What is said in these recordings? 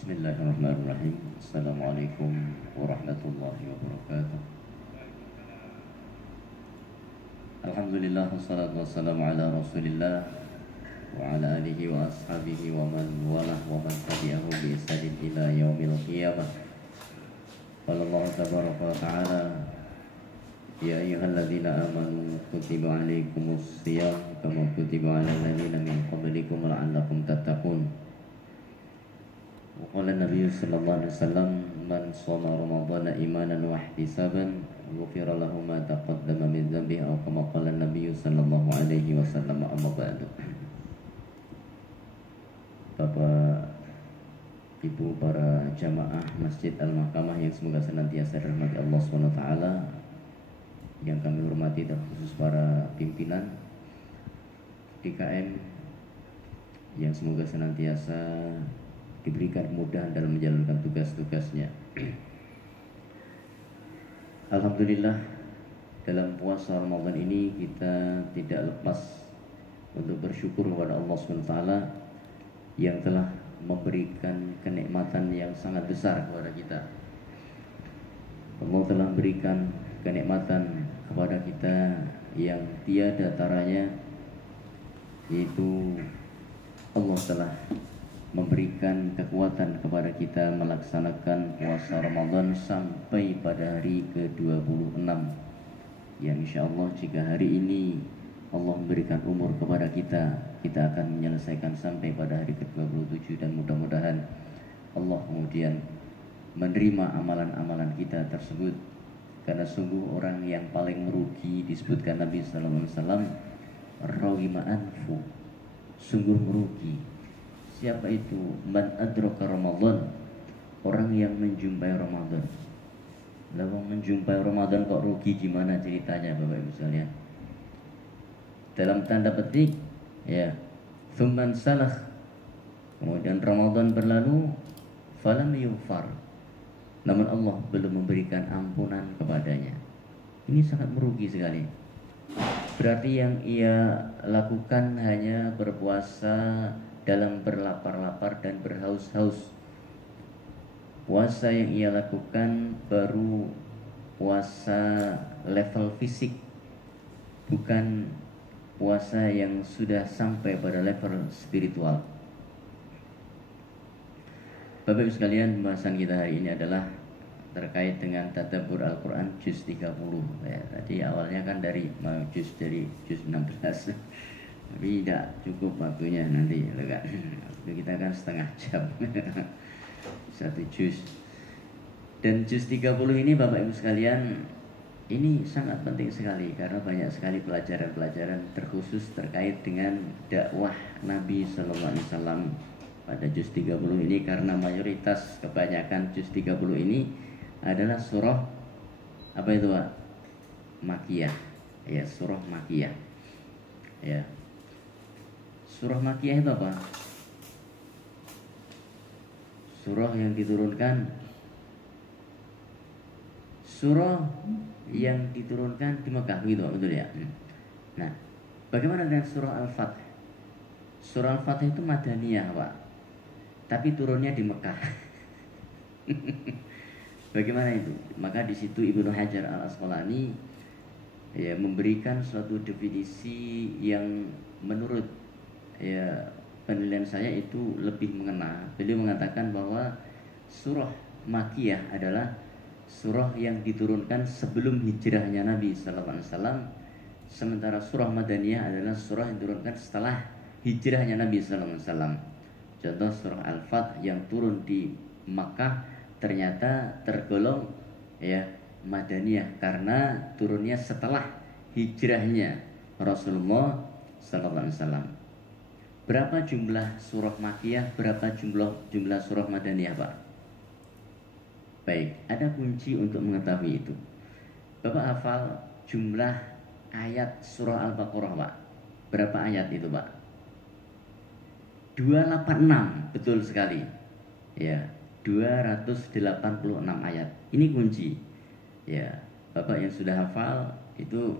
Bismillahirrahmanirrahim. Assalamualaikum warahmatullahi wabarakatuh. Alhamdulillah, wassalatu wassalamu ala rasulillah wa ala alihi wa ashabihi wa man walah wa man tabi'ahu bi ihsanin ila yaumil qiyamah. Qala Allah tabaraka wa ta'ala, ya ayyuhalladzina amanu kutiba alaikumus shiyam kama kutiba alal ladzina min qablikum la'allakum tattaqun. Qala Nabi sallallahu alaihi wasallam, man shoma ramadhana imanan wa ihtisaban ghufira lahu ma taqaddama min dhanbihi aw kama qala Nabi sallallahu alaihi wasallam. Amma ba'du. Bapak, Ibu, para jamaah Masjid Al-Mahkamah yang semoga senantiasa dirahmati Allah SWT, yang kami hormati terkhusus para pimpinan DKM yang semoga senantiasa diberikan kemudahan dalam menjalankan tugas-tugasnya. Alhamdulillah, dalam puasa Ramadan ini kita tidak lepas untuk bersyukur kepada Allah SWT yang telah memberikan kenikmatan yang sangat besar kepada kita. Allah telah memberikan kenikmatan kepada kita yang tiada taranya, yaitu Allah telah memberikan kekuatan kepada kita melaksanakan puasa Ramadan sampai pada hari ke-26, yang insya Allah jika hari ini Allah memberikan umur kepada kita, kita akan menyelesaikan sampai pada hari ke-27, dan mudah-mudahan Allah kemudian menerima amalan-amalan kita tersebut. Karena sungguh orang yang paling merugi disebutkan Nabi sallallahu alaihi wasallam, raghima anfu, sungguh merugi. Siapa itu? Man adraka Ramadan, orang yang menjumpai Ramadan. Lalu menjumpai Ramadan kok rugi, gimana ceritanya Bapak Ibu sekalian? Dalam tanda petik, ya, thumman salah, kemudian Ramadan berlalu, falam yughfar, namun Allah belum memberikan ampunan kepadanya. Ini sangat merugi sekali. Berarti yang ia lakukan hanya berpuasa dalam berlapar-lapar dan berhaus-haus. Puasa yang ia lakukan baru puasa level fisik, bukan puasa yang sudah sampai pada level spiritual. Bapak Ibu sekalian, pembahasan kita hari ini adalah terkait dengan tadabbur Al-Quran juz 30 ya. Tadi awalnya kan dari juz 16, tapi tidak cukup waktunya nanti, waktu kita kan setengah jam satu juz. Dan juz 30 ini Bapak Ibu sekalian, ini sangat penting sekali karena banyak sekali pelajaran-pelajaran terkhusus terkait dengan dakwah Nabi Sallallahu Alaihi Wasallam pada juz 30 ini, karena mayoritas kebanyakan juz 30 ini adalah surah apa itu Pak? Makiyah, ya, surah Makiyah, ya. Surah Makiyah itu apa? Surah yang diturunkan, surah yang diturunkan di Mekah, gitu, betul ya? Nah, bagaimana dengan surah Al-Fath? Surah Al-Fath itu Madaniyah, Pak, tapi turunnya di Mekah. Bagaimana itu? Maka di situ Ibnu Hajar Al-Asqalani ya memberikan suatu definisi yang menurut ya penilaian saya itu lebih mengena. Beliau mengatakan bahwa surah Makiyah adalah surah yang diturunkan sebelum hijrahnya Nabi sallallahu alaihi wasallam, sementara surah Madaniyah adalah surah yang diturunkan setelah hijrahnya Nabi sallallahu alaihi wasallam. Contoh surah Al-Fath yang turun di Makkah ternyata tergolong ya Madaniyah karena turunnya setelah hijrahnya Rasulullah sallallahu alaihi wasallam. Berapa jumlah surah Makiyah, berapa jumlah surah Madaniyah, Pak? Baik, ada kunci untuk mengetahui itu. Bapak hafal jumlah ayat surah Al-Baqarah, Pak? Berapa ayat itu, Pak? 286, betul sekali. Ya, 286 ayat. Ini kunci. Ya, Bapak yang sudah hafal itu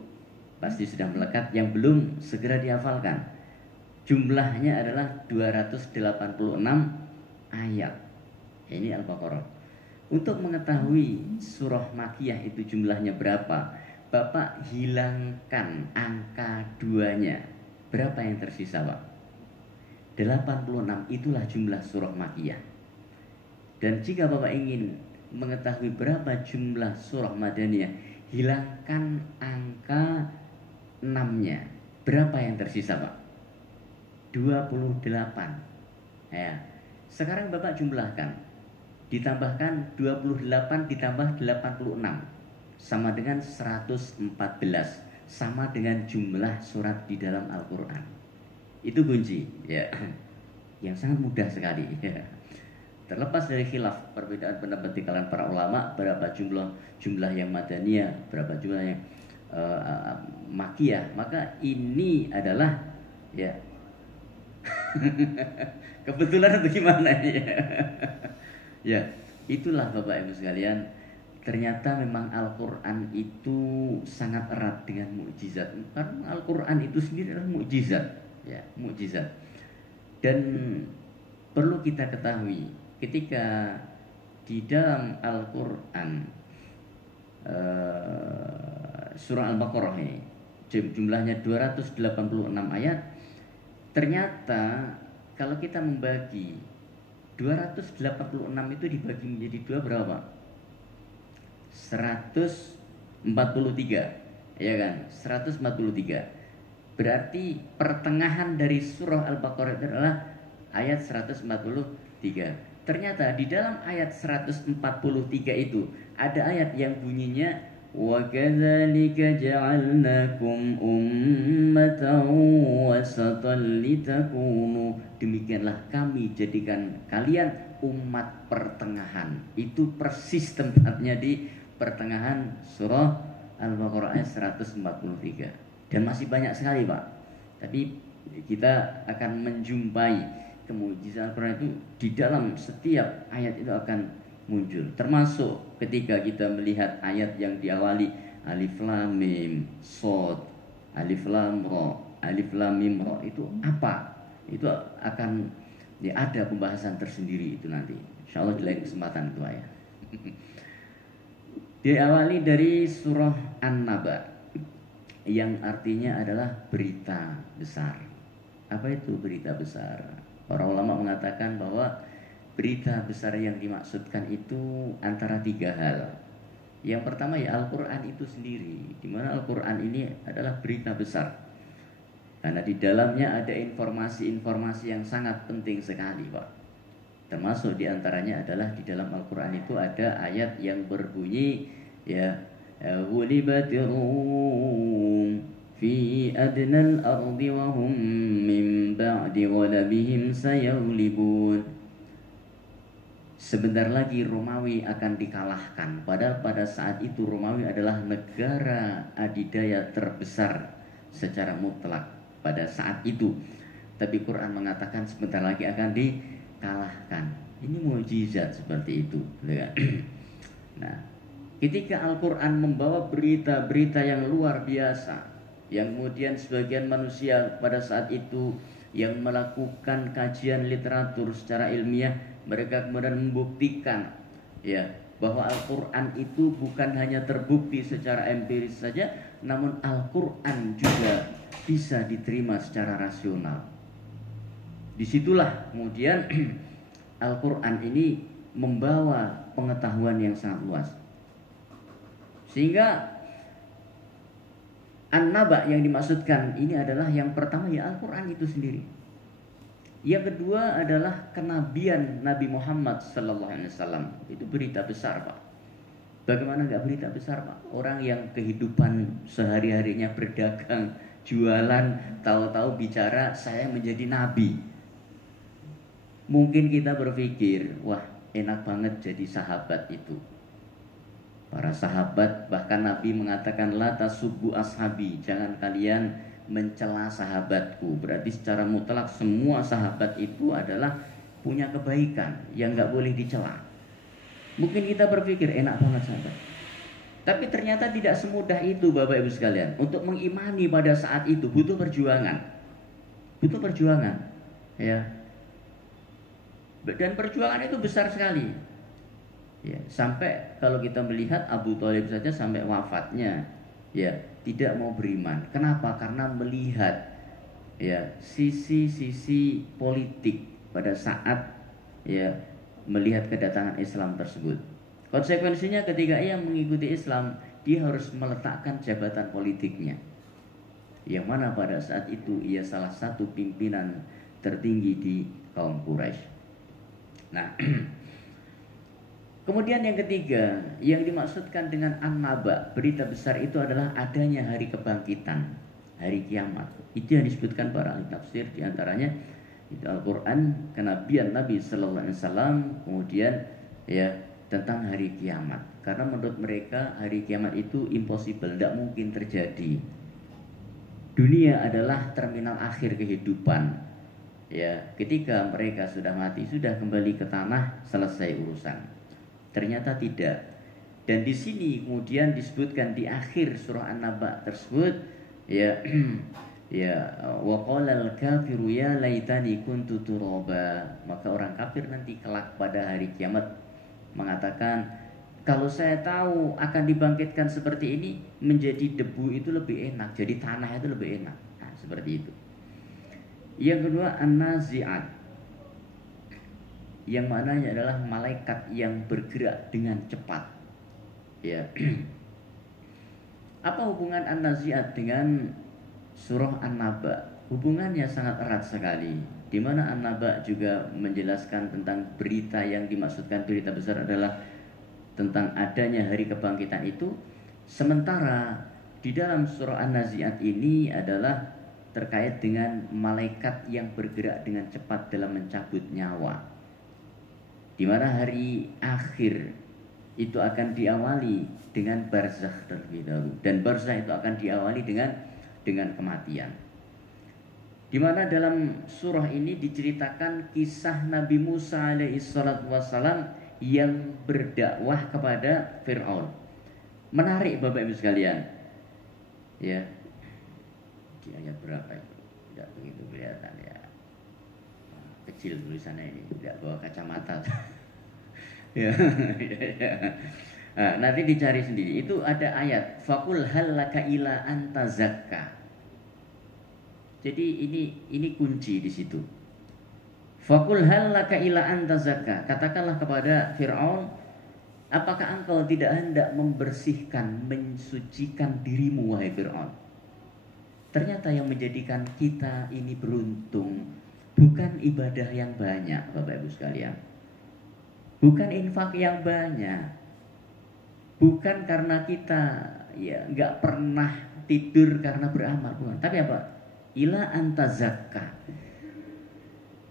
pasti sudah melekat, yang belum segera dihafalkan. Jumlahnya adalah 286 ayat. Ini Al-Baqarah. Untuk mengetahui surah Makiyah itu jumlahnya berapa, Bapak hilangkan angka 2-nya. Berapa yang tersisa, Pak? 86, itulah jumlah surah Makiyah. Dan jika Bapak ingin mengetahui berapa jumlah surah Madaniyah, hilangkan angka 6-nya. Berapa yang tersisa, Pak? 28. Ya. Sekarang Bapak jumlahkan. Ditambahkan 28 ditambah 86 sama dengan 114, sama dengan jumlah surat di dalam Al-Qur'an. Itu kunci, ya. Yang sangat mudah sekali, ya. Terlepas dari khilaf perbedaan pendapat di kalangan para ulama, berapa jumlah yang Madaniyah, berapa jumlah yang Makiyah, maka ini adalah, ya, kebetulan atau gimana ya? Ya, itulah Bapak Ibu sekalian. Ternyata memang Al-Quran itu sangat erat dengan mukjizat. Karena Al-Quran itu sendiri adalah mukjizat, ya, mukjizat. Dan perlu kita ketahui, ketika di dalam Al-Quran surah Al-Baqarah ini jumlahnya 286 ayat, ternyata kalau kita membagi 286 itu dibagi menjadi 2 berapa? 143, ya kan? 143. Berarti pertengahan dari surah Al-Baqarah itu adalah ayat 143. Ternyata di dalam ayat 143 itu ada ayat yang bunyinya wa kadzalika ja'alnakum ummatan wasatan litakunu, demikianlah kami jadikan kalian umat pertengahan. Itu persis tempatnya di pertengahan surah Al-Baqarah ayat 143. Dan masih banyak sekali, Pak. Tapi kita akan menjumpai kemujizatan Al-Quran itu di dalam setiap ayat itu akan muncul. Termasuk ketika kita melihat ayat yang diawali Alif Lam Mim Shad, Alif Lam Ra, Alif Lam Mim Ra, itu apa? Itu akan ada pembahasan tersendiri itu nanti. Insyaallah di lain kesempatan itu ya. Diawali dari surah An-Naba yang artinya adalah berita besar. Apa itu berita besar? Para ulama mengatakan bahwa berita besar yang dimaksudkan itu antara 3 hal. Yang pertama ya Al-Quran itu sendiri, di mana Al-Quran ini adalah berita besar. Karena di dalamnya ada informasi-informasi yang sangat penting sekali, Pak. Termasuk diantaranya adalah di dalam Al-Quran itu ada ayat yang berbunyi, ya, ghulibatir rum fi adnal ardi wa hum min ba'di ghalabihim sayaghlibun. Sebentar lagi Romawi akan dikalahkan. Padahal pada saat itu Romawi adalah negara adidaya terbesar secara mutlak pada saat itu. Tapi Quran mengatakan sebentar lagi akan dikalahkan. Ini mukjizat seperti itu. Nah, ketika Al-Quran membawa berita-berita yang luar biasa, yang kemudian sebagian manusia pada saat itu yang melakukan kajian literatur secara ilmiah, mereka kemudian membuktikan, ya, bahwa Al-Quran itu bukan hanya terbukti secara empiris saja, namun Al-Quran juga bisa diterima secara rasional. Disitulah kemudian Al-Quran ini membawa pengetahuan yang sangat luas. Sehingga An-Naba yang dimaksudkan ini adalah yang pertama ya Al-Quran itu sendiri. Yang kedua adalah kenabian Nabi Muhammad SAW. Itu berita besar, Pak. Bagaimana nggak berita besar, Pak? Orang yang kehidupan sehari-harinya berdagang, jualan, tahu-tahu bicara saya menjadi nabi. Mungkin kita berpikir, wah enak banget jadi sahabat itu. Para sahabat, bahkan Nabi mengatakan la tasubbu ashabi, jangan kalian mencela sahabatku. Berarti secara mutlak semua sahabat itu adalah punya kebaikan yang nggak boleh dicela. Mungkin kita berpikir enak banget sahabat. Tapi ternyata tidak semudah itu, Bapak Ibu sekalian. Untuk mengimani pada saat itu butuh perjuangan. Butuh perjuangan, ya. Dan perjuangan itu besar sekali. Ya, sampai kalau kita melihat Abu Thalib saja sampai wafatnya ya tidak mau beriman. Kenapa? Karena melihat ya sisi-sisi politik pada saat ya melihat kedatangan Islam tersebut. Konsekuensinya ketika ia mengikuti Islam, dia harus meletakkan jabatan politiknya. Yang mana pada saat itu ia salah satu pimpinan tertinggi di kaum Quraisy. Nah, kemudian yang ketiga, yang dimaksudkan dengan an-naba, berita besar itu adalah adanya hari kebangkitan, hari kiamat. Itu yang disebutkan para ahli tafsir, diantaranya itu Al-Quran, kenabian Nabi Sallallahu Alaihi Wasallam, kemudian ya tentang hari kiamat. Karena menurut mereka hari kiamat itu impossible, tidak mungkin terjadi. Dunia adalah terminal akhir kehidupan. Ya, ketika mereka sudah mati, sudah kembali ke tanah, selesai urusan. Ternyata tidak. Dan di sini kemudian disebutkan di akhir surah An-Naba tersebut ya ya wa qalal kafiru ya laitani kuntu turaba. Maka orang kafir nanti kelak pada hari kiamat mengatakan, kalau saya tahu akan dibangkitkan seperti ini, menjadi debu itu lebih enak, jadi tanah itu lebih enak. Nah, seperti itu. Yang kedua an-nazi'at, yang maknanya adalah malaikat yang bergerak dengan cepat. Ya. Apa hubungan an-nazi'at dengan surah An-Naba? Hubungannya sangat erat sekali. Di mana An-Naba juga menjelaskan tentang berita yang dimaksudkan berita besar adalah tentang adanya hari kebangkitan itu. Sementara di dalam surah An-Nazi'at ini adalah terkait dengan malaikat yang bergerak dengan cepat dalam mencabut nyawa. Di mana hari akhir itu akan diawali dengan barzakh terlebih dahulu, dan barzakh itu akan diawali dengan kematian. Di mana dalam surah ini diceritakan kisah Nabi Musa alaihissalatu wassalam yang berdakwah kepada Fir'aun. Menarik Bapak Ibu sekalian. Ya. Di ayat berapa itu? Tidak begitu kelihatan ya. Kecil tulisannya ini, tidak bawa kacamata. Ya, ya. Nah, nanti dicari sendiri. Itu ada ayat faqul hal laka ila anta zakka. Jadi ini kunci di situ. Faqul hal laka ila anta zakka. Katakanlah kepada Firaun, apakah engkau tidak hendak membersihkan, mensucikan dirimu wahai Firaun? Ternyata yang menjadikan kita ini beruntung bukan ibadah yang banyak, Bapak Ibu sekalian. Bukan infak yang banyak. Bukan karena kita ya nggak pernah tidur karena beramal, bukan. Tapi apa? Ila anta zakka.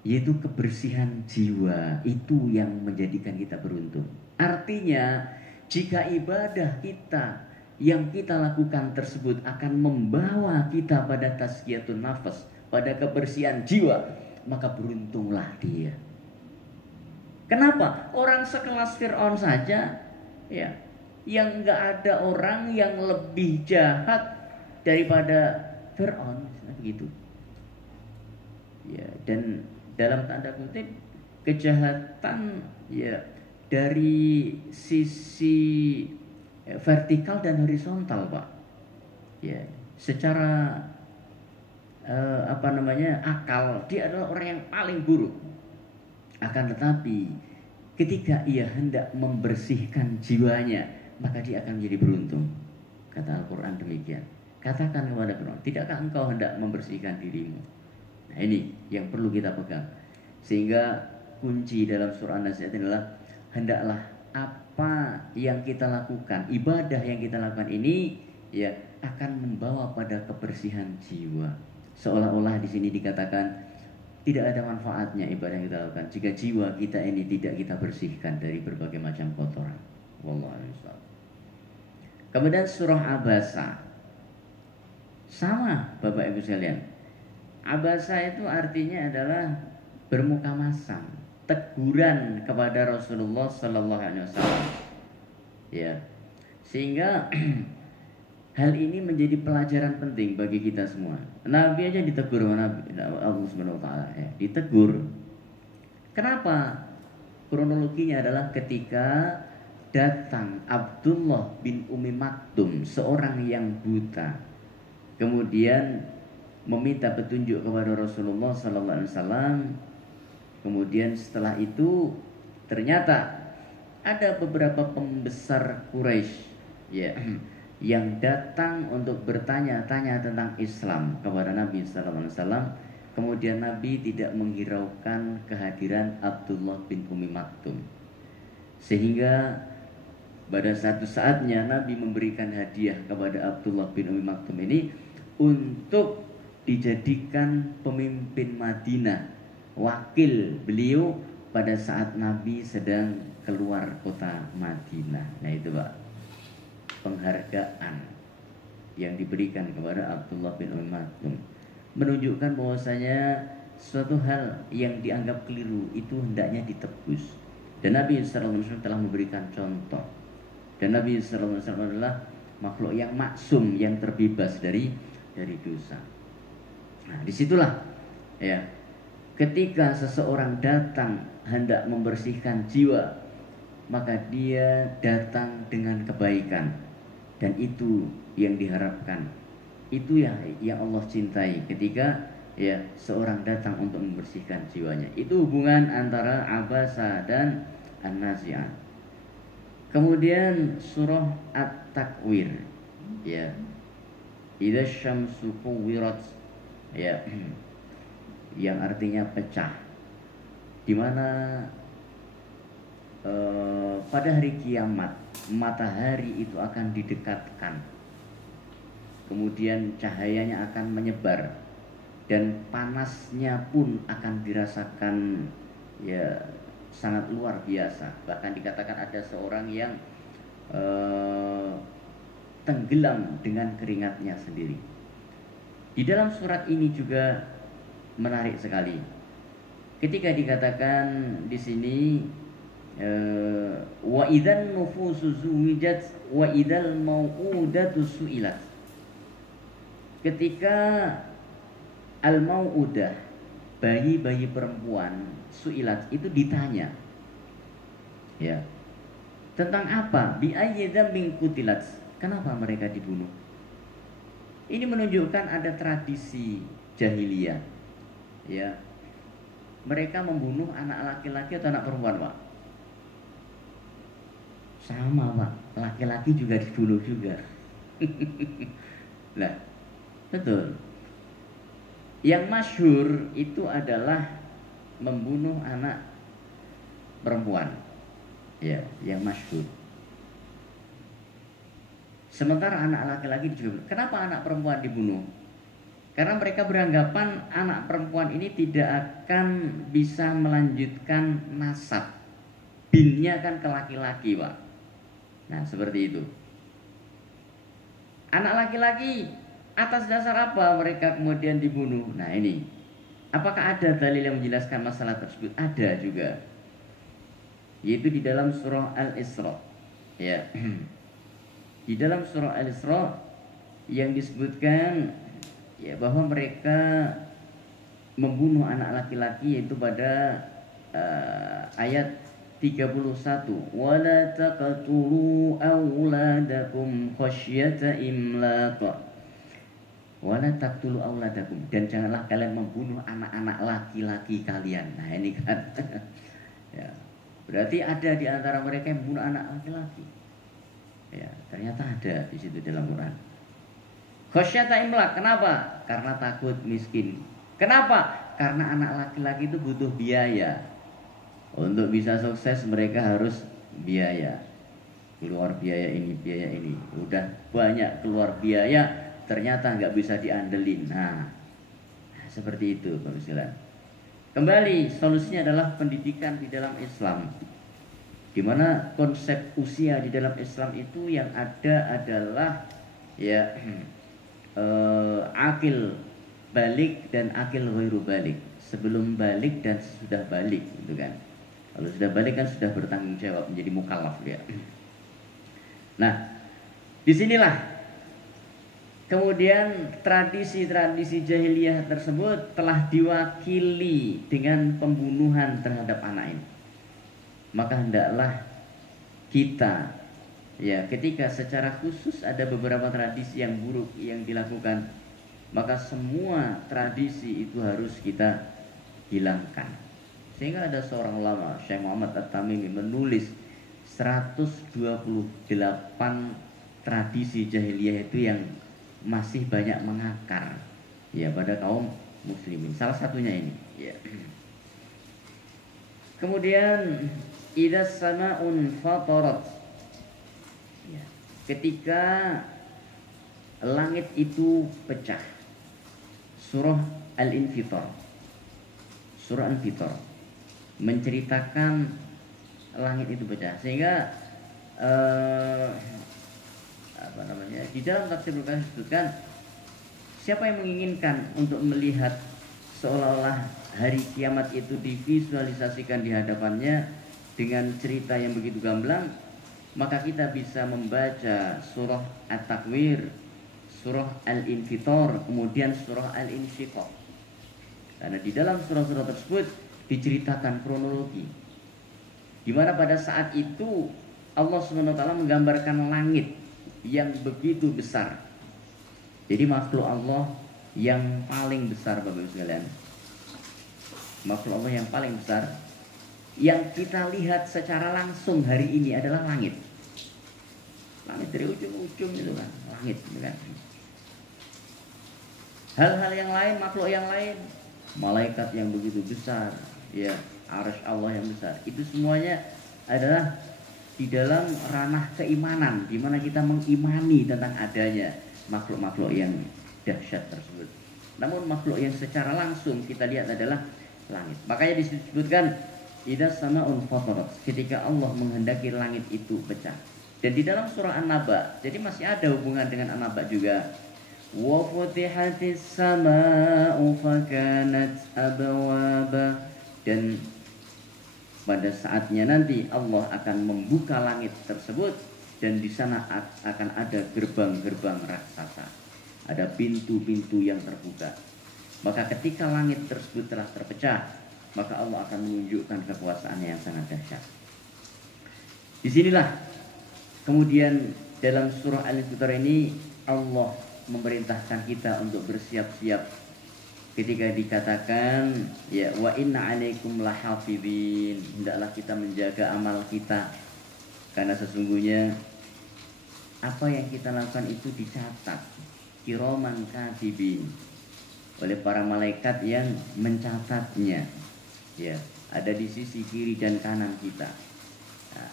Yaitu kebersihan jiwa, itu yang menjadikan kita beruntung. Artinya, jika ibadah kita yang kita lakukan tersebut akan membawa kita pada tazkiyatun nafas, pada kebersihan jiwa, maka beruntunglah dia. Kenapa? Orang sekelas Fir'aun saja ya, yang nggak ada orang yang lebih jahat daripada Fir'aun, begitu. Ya, dan dalam tanda kutip kejahatan ya dari sisi vertikal dan horizontal, Pak. Ya, secara akal dia adalah orang yang paling buruk. Akan tetapi ketika ia hendak membersihkan jiwanya, maka dia akan menjadi beruntung. Kata Al-Quran demikian. Katakan kepada Fir'aun, tidakkah engkau hendak membersihkan dirimu? Nah, ini yang perlu kita pegang. Sehingga kunci dalam surah An-Nazi'at adalah hendaklah apa yang kita lakukan, ibadah yang kita lakukan ini ya akan membawa pada kebersihan jiwa. Seolah-olah di sini dikatakan tidak ada manfaatnya ibadah yang kita lakukan jika jiwa kita ini tidak kita bersihkan dari berbagai macam kotoran. Wallahu a'lam. Kemudian surah Abasa. Sama Bapak Ibu sekalian. Abasa itu artinya adalah bermuka masam, teguran kepada Rasulullah Sallallahu Alaihi Wasallam. Ya, sehingga hal ini menjadi pelajaran penting bagi kita semua. Nabi aja ditegur oleh Allah Subhanahu Wa Taala, ya, ditegur. Kenapa? Kronologinya adalah ketika datang Abdullah bin Umi Maktum, seorang yang buta, kemudian meminta petunjuk kepada Rasulullah SAW. Kemudian setelah itu ternyata ada beberapa pembesar Quraisy, ya, yang datang untuk bertanya-tanya tentang Islam kepada Nabi SAW. Kemudian Nabi tidak menghiraukan kehadiran Abdullah bin Umi Maktum, sehingga pada satu saatnya Nabi memberikan hadiah kepada Abdullah bin Umi Maktum ini untuk dijadikan pemimpin Madinah, wakil beliau pada saat Nabi sedang keluar kota Madinah. Nah itu Pak, penghargaan yang diberikan kepada Abdullah bin Umi Maktum menunjukkan bahwasanya suatu hal yang dianggap keliru itu hendaknya ditebus. Dan Nabi SAW telah memberikan contoh. Dan Nabi SAW adalah makhluk yang maksum, yang terbebas dari dosa. Nah, disitulah ya, ketika seseorang datang hendak membersihkan jiwa, maka dia datang dengan kebaikan, dan itu yang diharapkan. Itu yang Allah cintai ketika ya seorang datang untuk membersihkan jiwanya. Itu hubungan antara Abasa dan An-Nazi'at. Kemudian surah At-Takwir, ya, idza syamsu kuwirat, ya, yang artinya pecah, di mana pada hari kiamat matahari itu akan didekatkan, kemudian cahayanya akan menyebar dan panasnya pun akan dirasakan ya sangat luar biasa. Bahkan dikatakan ada seorang yang tenggelam dengan keringatnya sendiri. Di dalam surat ini juga menarik sekali ketika dikatakan di sini wa idzan nufusu zuwijat wa idzal mau'udatu su'ilat. Ketika al-mau'udah, bayi-bayi perempuan, su'ilat itu ditanya, ya, tentang apa? Bi ayyi dzambin qutilat, kenapa mereka dibunuh? Ini menunjukkan ada tradisi jahiliyah, ya, mereka membunuh anak laki-laki atau anak perempuan, Pak? Sama, Pak, laki-laki juga dibunuh juga. Nah, betul. Yang masyhur itu adalah membunuh anak perempuan, ya, yang masyhur. Sementara anak laki-laki juga. Kenapa anak perempuan dibunuh? Karena mereka beranggapan anak perempuan ini tidak akan bisa melanjutkan nasab. Binnya kan ke laki-laki, Pak. Nah, seperti itu. Anak laki-laki, atas dasar apa mereka kemudian dibunuh? Nah ini, apakah ada dalil yang menjelaskan masalah tersebut? Ada juga, yaitu di dalam surah Al-Isra, ya. Di dalam surah Al-Isra yang disebutkan ya bahwa mereka membunuh anak laki-laki, yaitu pada ayat 31, wala taqtulu auladakum khasyata imlaq, wala taqtulu auladakum, dan janganlah kalian membunuh anak-anak laki-laki kalian. Nah ini kan ya, berarti ada di antara mereka yang membunuh anak laki-laki. Ya, ternyata ada di situ dalam Quran. Khasyata imlaq, kenapa? Karena takut miskin. Kenapa? Karena anak laki-laki itu butuh biaya. Untuk bisa sukses mereka harus biaya, keluar biaya ini, biaya ini. Udah banyak keluar biaya, ternyata nggak bisa diandelin. Nah, seperti itu Bapak Sekalian. Kembali, solusinya adalah pendidikan di dalam Islam, di mana konsep usia di dalam Islam itu yang ada adalah ya akil balik dan akil ghairu balik, sebelum balik dan sesudah balik, gitu kan. Kalau sudah balik kan sudah bertanggung jawab, menjadi mukallaf dia. Nah, disinilah Kemudian tradisi-tradisi jahiliyah tersebut telah diwakili dengan pembunuhan terhadap anak ini. Maka hendaklah kita, ya, ketika secara khusus ada beberapa tradisi yang buruk yang dilakukan, maka semua tradisi itu harus kita hilangkan. Sehingga ada seorang ulama, Syekh Muhammad At-Tamimi, menulis 128 tradisi jahiliyah itu yang masih banyak mengakar, ya, pada kaum muslimin. Salah satunya ini, ya. Kemudian idza sama'un fatarat, ya, ketika langit itu pecah. Surah Al-Infitar, surah Al-Infitar menceritakan langit itu pecah. Sehingga di dalam tafsir Al-Qur'an disebutkan, siapa yang menginginkan untuk melihat seolah-olah hari kiamat itu divisualisasikan di hadapannya dengan cerita yang begitu gamblang, maka kita bisa membaca surah At-Takwir, surah Al-Infitar, kemudian surah Al-Insyiqaq. Karena di dalam surah-surah tersebut diceritakan kronologi, di mana pada saat itu Allah SWT menggambarkan langit yang begitu besar. Jadi makhluk Allah yang paling besar, Bapak Ibu sekalian. Makhluk Allah yang paling besar yang kita lihat secara langsung hari ini adalah langit. Langit dari ujung-ujung itu kan, langit gitu kan. Hal-hal yang lain, makhluk yang lain, malaikat yang begitu besar, ya, arsy Allah yang besar, itu semuanya adalah di dalam ranah keimanan, di mana kita mengimani tentang adanya makhluk-makhluk yang dahsyat tersebut. Namun makhluk yang secara langsung kita lihat adalah langit. Makanya disebutkan idza sama'un fatarat, ketika Allah menghendaki langit itu pecah. Dan di dalam surah An-Naba, jadi masih ada hubungan dengan An-Naba juga. Wa futihatis sama'u fakanat abwaba, dan pada saatnya nanti Allah akan membuka langit tersebut, dan di sana akan ada gerbang-gerbang raksasa, ada pintu-pintu yang terbuka. Maka ketika langit tersebut telah terpecah, maka Allah akan menunjukkan kekuasaannya yang sangat dahsyat. Disinilah kemudian dalam surah Al-Infitar ini Allah memerintahkan kita untuk bersiap-siap ketika dikatakan, ya, wa inna 'alaikum lahafidhin, hendaklah kita menjaga amal kita, karena sesungguhnya apa yang kita lakukan itu dicatat kiraman katibin, oleh para malaikat yang mencatatnya, ya, ada di sisi kiri dan kanan kita. Nah,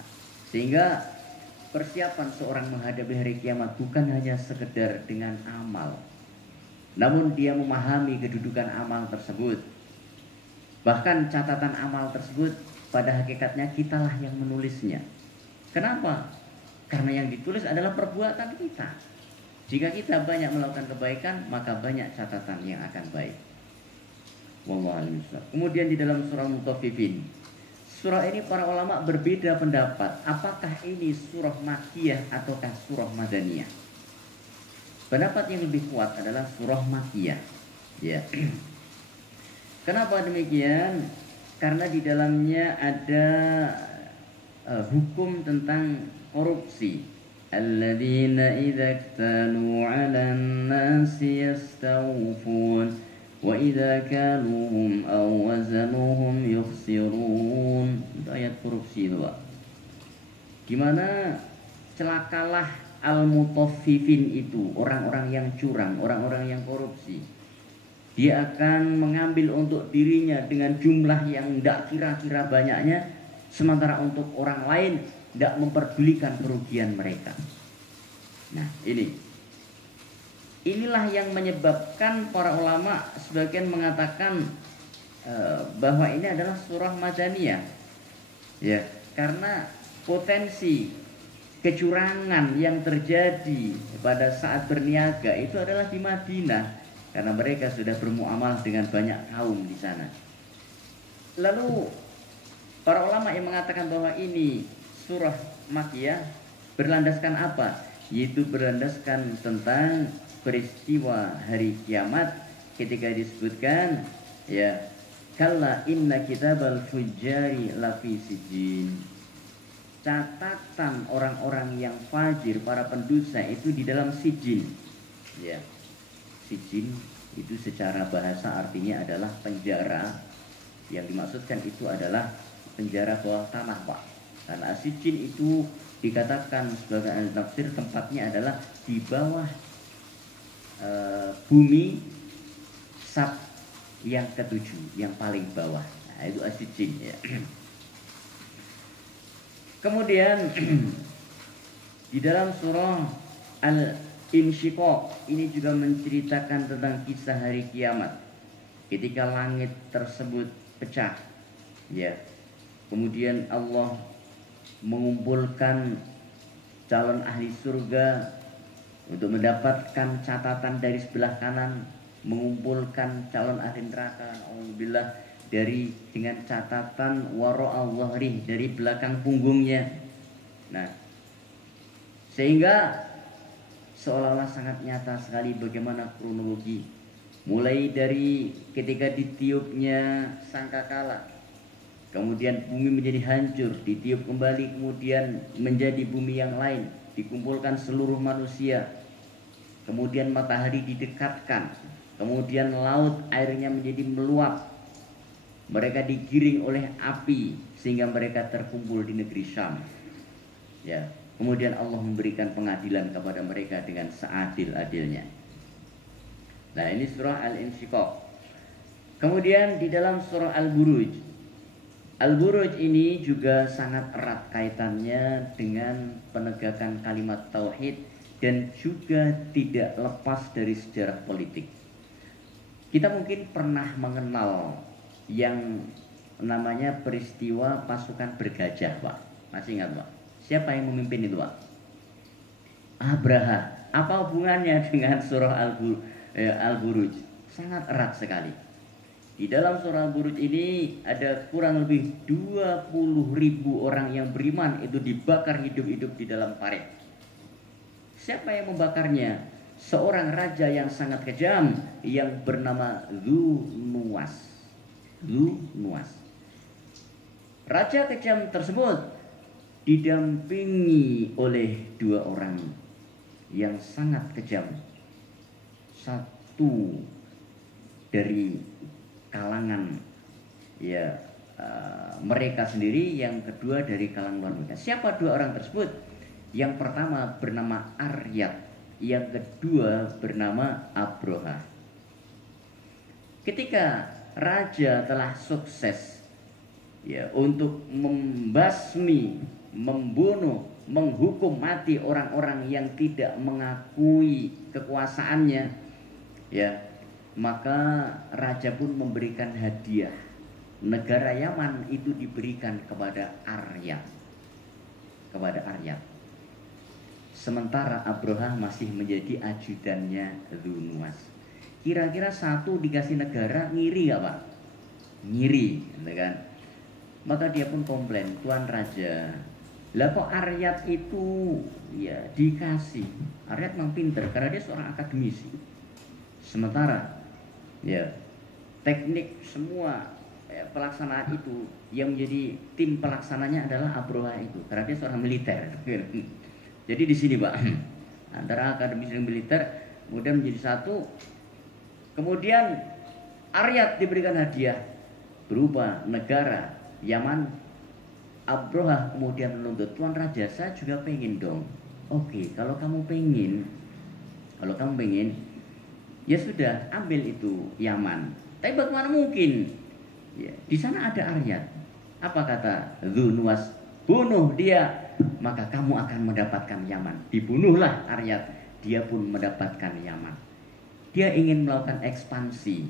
sehingga persiapan seorang menghadapi hari kiamat bukan hanya sekedar dengan amal, namun dia memahami kedudukan amal tersebut. Bahkan catatan amal tersebut pada hakikatnya kitalah yang menulisnya. Kenapa? Karena yang ditulis adalah perbuatan kita. Jika kita banyak melakukan kebaikan, maka banyak catatan yang akan baik. Wallahu a'lam bishawab. Kemudian di dalam surah Mutaffifin, surah ini para ulama berbeda pendapat, apakah ini surah Makkiyah ataukah surah Madaniyah. Pendapat yang lebih kuat adalah surah Makkiyah, ya. Kenapa demikian? Karena di dalamnya ada hukum tentang korupsi. Alladzina idza iktalu 'alan nasi yastawfun wa idza kaluhum aw wazanuhum yukhsirun. Itu ayat korupsi itu, Pak. Gimana celakalah al-mutaffifin itu, orang-orang yang curang, orang-orang yang korupsi. Dia akan mengambil untuk dirinya dengan jumlah yang tidak kira-kira banyaknya, sementara untuk orang lain tidak memperdulikan kerugian mereka. Nah, inilah yang menyebabkan para ulama sebagian mengatakan bahwa ini adalah surah Madaniyah, ya, karena potensi kecurangan yang terjadi pada saat berniaga itu adalah di Madinah, karena mereka sudah bermuamalah dengan banyak kaum di sana. Lalu para ulama yang mengatakan bahwa ini surah Makkiyah berlandaskan apa? yaitu berlandaskan tentang peristiwa hari kiamat ketika disebutkan ya kalla inna kitabal fujjari lafi sijin. Catatan orang-orang yang fajir, para pendosa itu di dalam sijin. Ya. Sijin itu secara bahasa artinya adalah penjara. Yang dimaksudkan itu adalah penjara bawah tanah, Pak. Karena sijin itu dikatakan sebagai tafsir tempatnya adalah di bawah bumi sab yang ketujuh, yang paling bawah. Nah, itu asijin ya. Kemudian di dalam surah Al-Insyiqaq ini juga menceritakan tentang kisah hari kiamat ketika langit tersebut pecah. Ya. Kemudian Allah mengumpulkan calon ahli surga untuk mendapatkan catatan dari sebelah kanan, mengumpulkan calon ahli neraka, alhamdulillah, dari dengan catatan wara'a dhahri, dari belakang punggungnya. Nah, sehingga seolah-olah sangat nyata sekali bagaimana kronologi mulai dari ketika ditiupnya sangkakala, kemudian bumi menjadi hancur, ditiup kembali, kemudian menjadi bumi yang lain, dikumpulkan seluruh manusia, kemudian matahari didekatkan, kemudian laut airnya menjadi meluap, mereka digiring oleh api sehingga mereka terkumpul di negeri Syam. Ya, kemudian Allah memberikan pengadilan kepada mereka dengan seadil-adilnya. Nah, ini surah Al-Insyiqaq. Kemudian di dalam surah Al-Buruj. Al-Buruj ini juga sangat erat kaitannya dengan penegakan kalimat tauhid dan juga tidak lepas dari sejarah politik. Kita mungkin pernah mengenal yang namanya peristiwa pasukan bergajah, Pak. Masih ingat, Pak? Siapa yang memimpin itu, Pak? Abraha. Apa hubungannya dengan surah Al-Buruj? Sangat erat sekali. Di dalam surah Al-Buruj ini ada kurang lebih 20.000 orang yang beriman itu dibakar hidup-hidup di dalam parit. Siapa yang membakarnya? Seorang raja yang sangat kejam yang bernama Dzu-Nuwas. Raja kejam tersebut didampingi oleh dua orang yang sangat kejam. Satu dari kalangan mereka sendiri, yang kedua dari kalangan luar mereka. Siapa dua orang tersebut? Yang pertama bernama Aryat, yang kedua bernama Abroha. Ketika raja telah sukses untuk membasmi, membunuh, menghukum mati orang-orang yang tidak mengakui kekuasaannya, maka raja pun memberikan hadiah. Negara Yaman itu diberikan kepada Aryat. Sementara Abroha masih menjadi ajudannya Dzu-Nuwas. Kira-kira satu dikasih negara, ngiri gak, Pak? Ngiri, kan? Maka dia pun komplain, Tuan Raja, lah kok Aryat itu dikasih? Aryat memang pinter karena dia seorang akademisi. Sementara teknik semua pelaksanaan itu yang menjadi tim pelaksananya adalah Abroha itu, karena dia seorang militer. Jadi di sini, Pak, antara akademisi dan militer kemudian menjadi satu. Kemudian Aryat diberikan hadiah berupa negara Yaman. Abroha kemudian menuntut, Tuan Raja, saya juga pengen dong. Oke, kalau kamu pengen, ya sudah, ambil itu Yaman. Tapi bagaimana mungkin? Di sana ada Aryat. Apa kata Dzu-Nuwas? Bunuh dia, maka kamu akan mendapatkan Yaman. Dibunuhlah Aryat, dia pun mendapatkan Yaman. Dia ingin melakukan ekspansi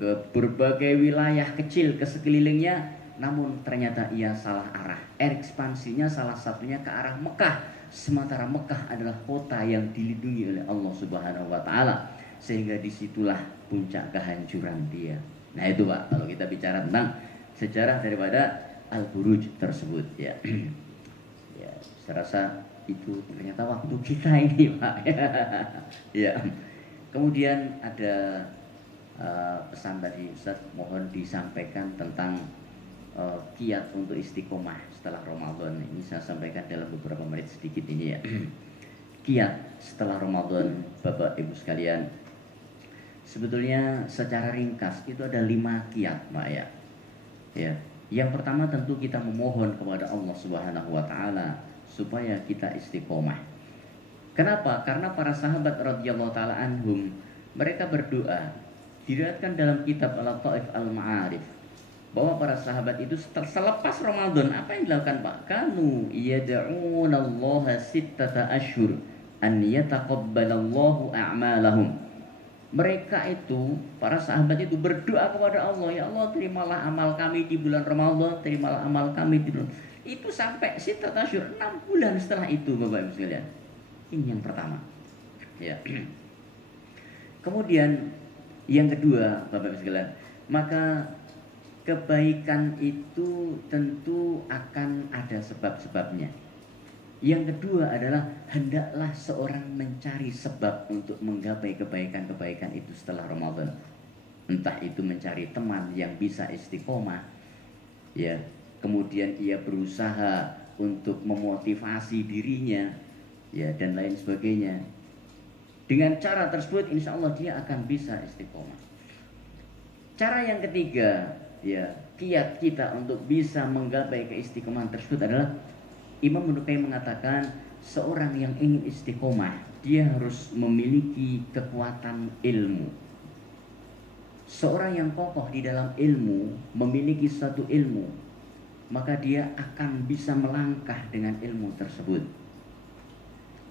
ke berbagai wilayah kecil ke sekelilingnya, namun ternyata ia salah arah. Ekspansinya salah satunya ke arah Mekah, sementara Mekah adalah kota yang dilindungi oleh Allah Subhanahu wa taala, sehingga disitulah puncak kehancuran dia. Nah, itu, Pak, kalau kita bicara tentang sejarah daripada Al-Buruj tersebut, Saya rasa itu ternyata waktu kita ini, Pak. Ya. Kemudian ada pesan tadi Ustaz, mohon disampaikan tentang kiat untuk istiqomah setelah Ramadan. Ini saya sampaikan dalam beberapa menit sedikit ini ya. Kiat setelah Ramadan, Bapak Ibu sekalian. Sebetulnya secara ringkas itu ada 5 kiat, Pak ya. Ya. Yang pertama tentu kita memohon kepada Allah Subhanahu wa taala supaya kita istiqomah. Kenapa? Karena para sahabat radhiyallahu taala anhum mereka berdoa. Diriwayatkan dalam kitab Al-Taif Al-Ma'arif bahwa para sahabat itu selepas Ramadan apa yang dilakukan, Pak? Kanu yad'una Allah sittata ashhur an yataqabbalallahu a'malahum. Mereka itu, para sahabat itu berdoa kepada Allah, ya Allah terimalah amal kami di bulan Ramadan, terimalah amal kami di bulan. Itu sampai sittata ashhur, 6 bulan setelah itu, Bapak Ibu sekalian. Ini yang pertama. Ya. Kemudian yang kedua, Bapak Ibu sekalian, maka kebaikan itu tentu akan ada sebab-sebabnya. Yang kedua adalah hendaklah seorang mencari sebab untuk menggapai kebaikan-kebaikan itu setelah Ramadan. Entah itu mencari teman yang bisa istiqomah, ya. Kemudian ia berusaha untuk memotivasi dirinya, ya, dan lain sebagainya. Dengan cara tersebut insya Allah dia akan bisa istiqomah. Cara yang ketiga, ya, kiat kita untuk bisa menggapai keistiqomahan tersebut adalah Imam Ibnu mengatakan seorang yang ingin istiqomah dia harus memiliki kekuatan ilmu. Seorang yang kokoh di dalam ilmu, memiliki satu ilmu, maka dia akan bisa melangkah dengan ilmu tersebut.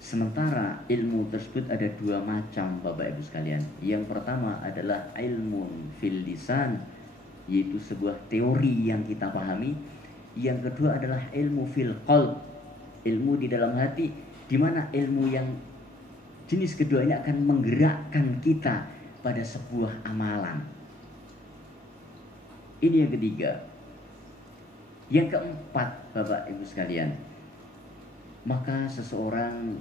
Sementara ilmu tersebut ada 2 macam, Bapak Ibu sekalian. Yang pertama adalah ilmu fil lisan, yaitu sebuah teori yang kita pahami. Yang kedua adalah ilmu fil qalb, ilmu di dalam hati, di mana ilmu yang jenis kedua ini akan menggerakkan kita pada sebuah amalan. Ini yang ketiga. Yang keempat, Bapak Ibu sekalian, maka seseorang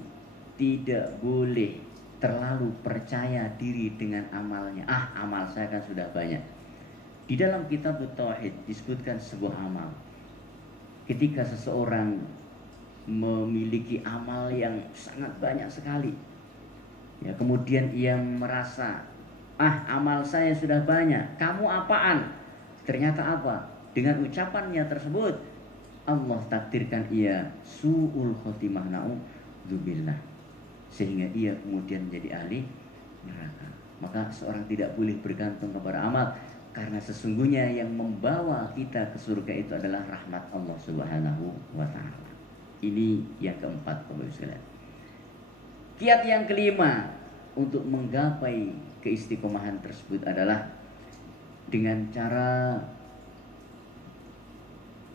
tidak boleh terlalu percaya diri dengan amalnya. Amal saya kan sudah banyak. Di dalam kitab Tauhid disebutkan sebuah amal. Ketika seseorang memiliki amal yang sangat banyak sekali, ya, kemudian ia merasa, amal saya sudah banyak, kamu apaan? Ternyata apa? Dengan ucapannya tersebut Allah takdirkan ia su'ul khotimah, na'udzubillah, sehingga ia kemudian menjadi ahli neraka. Maka seorang tidak boleh bergantung kepada amal, karena sesungguhnya yang membawa kita ke surga itu adalah rahmat Allah Subhanahu wa ta'ala. Ini yang keempat, Bapak Ibu sekalian. Kiat yang kelima untuk menggapai keistiqomahan tersebut adalah dengan cara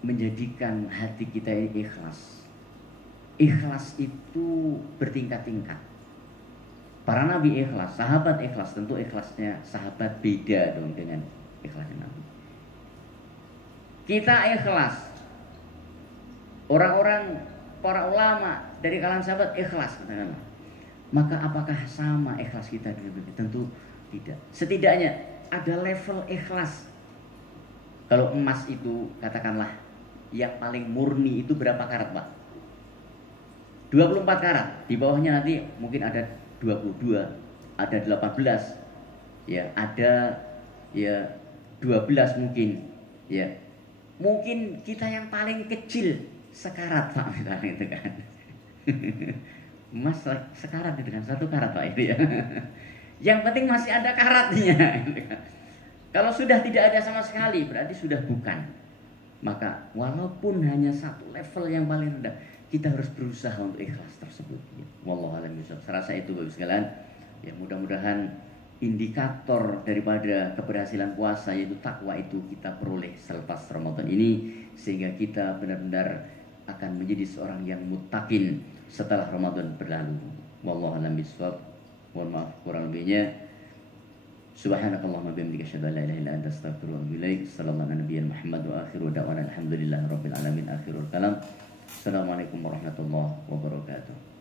menjadikan hati kita ini ikhlas. Ikhlas itu bertingkat-tingkat. Para nabi ikhlas, sahabat ikhlas, tentu ikhlasnya sahabat beda dong dengan ikhlasnya nabi. Kita ikhlas. Orang-orang, para ulama dari kalangan sahabat ikhlas. Maka apakah sama ikhlas kita dengan nabi? Tentu tidak. Setidaknya ada level ikhlas. Kalau emas itu katakanlah yang paling murni itu berapa karat, Pak? 24 karat. Di bawahnya nanti mungkin ada 22, ada 18, ya, ada ya 12 mungkin, ya. Mungkin kita yang paling kecil sekarat, Pak, misalnya itu kan. Emas sekarat itu kan, 1 karat, Pak, itu ya. Yang penting masih ada karatnya. Kalau sudah tidak ada sama sekali berarti sudah bukan. Maka walaupun hanya 1 level yang paling rendah, kita harus berusaha untuk ikhlas tersebut. Wallahu a'lam bishawab. Saya rasa itu Bapak sekalian. Ya, mudah-mudahan indikator daripada keberhasilan puasa yaitu takwa itu kita peroleh selepas Ramadan ini, sehingga kita benar-benar akan menjadi seorang yang muttaqin setelah Ramadan berlalu. Wallahu a'lam bishawab. Mohon maaf kurang lebihnya. Subhanakallahumma bihamdika asyhadu an la ilaha illa anta astaghfiruka wa atubu ilaik. Sallallahu alaihi wa sallam Muhammad wa akhiru da'wana alhamdulillahi rabbil alamin. Akhirul kalam. Assalamualaikum warahmatullahi wabarakatuh.